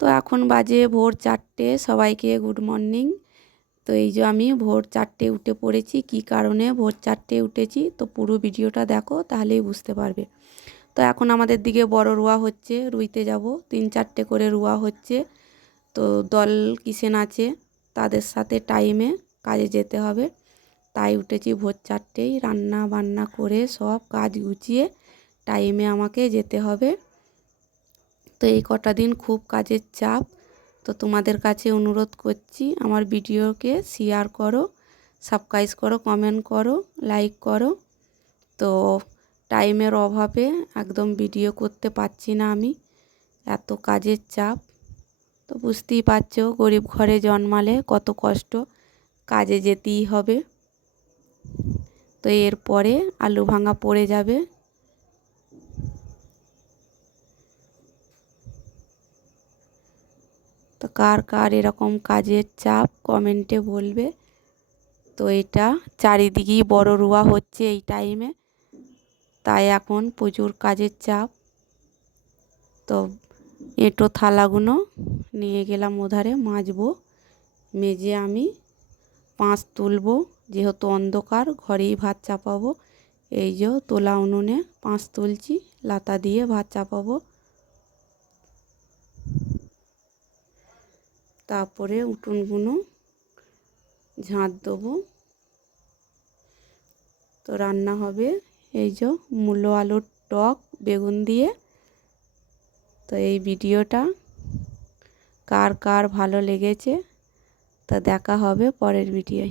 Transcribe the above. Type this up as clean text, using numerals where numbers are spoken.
তো এখন বাজে ভোর 4টে। সবাইকে গুড মর্নিং। তো এই যে আমি ভোর 4টে উঠে পড়েছি। কি কারণে ভোর 4টে উঠেছি তো পুরো ভিডিওটা দেখো, তাহলেই বুঝতে পারবে। তো এখন আমাদের দিকে বড় রোয়া হচ্ছে, রুইতে যাব। 3-4টে করে রোয়া হচ্ছে। তো দল কিষেন আছে, তাদের সাথে টাইমে কাজে যেতে হবে, তাই উঠেছি ভোর 4টেই। রান্না বান্না করে সব কাজ গুছিয়ে টাইমে আমাকে যেতে হবে। তো এই কটা দিন খুব কাজের চাপ। তো তোমাদের কাছে অনুরোধ করছি, আমার ভিডিওকে শেয়ার করো, সাবস্ক্রাইব করো, কমেন্ট করো, লাইক করো। তো টাইমের অভাবে একদম ভিডিও করতে পারছি না আমি, এত কাজের চাপ। তো বুঝতেই পারছো, গরিব ঘরে জন্মালে কত কষ্ট, কাজে যেতেই হবে। তো এরপরে আলু ভাঙা পড়ে যাবে। তো কার কার এরকম কাজের চাপ কমেন্টে বলবে। তো এটা চারিদিকেই বড় রোয়া হচ্ছে এই টাইমে, তাই এখন প্রচুর কাজের চাপ। তো এঁটো থালাগুলো নিয়ে গেলাম ওধারে মাজবো, মেজে আমি পাঁচ তুলবো। যেহেতু অন্ধকার, ঘরেই ভাত চাপাবো। এই যে তোলা উনুনে পাঁচ তুলছি, লাতা দিয়ে ভাত চাপাবো। তারপরে উঠোনগুলো ঝাঁট দেবো। তো রান্না হবে এই যে মূলো আলুর টক বেগুন দিয়ে। তো এই ভিডিওটা কার কার ভালো লেগেছে তা দেখা হবে পরের ভিডিওয়।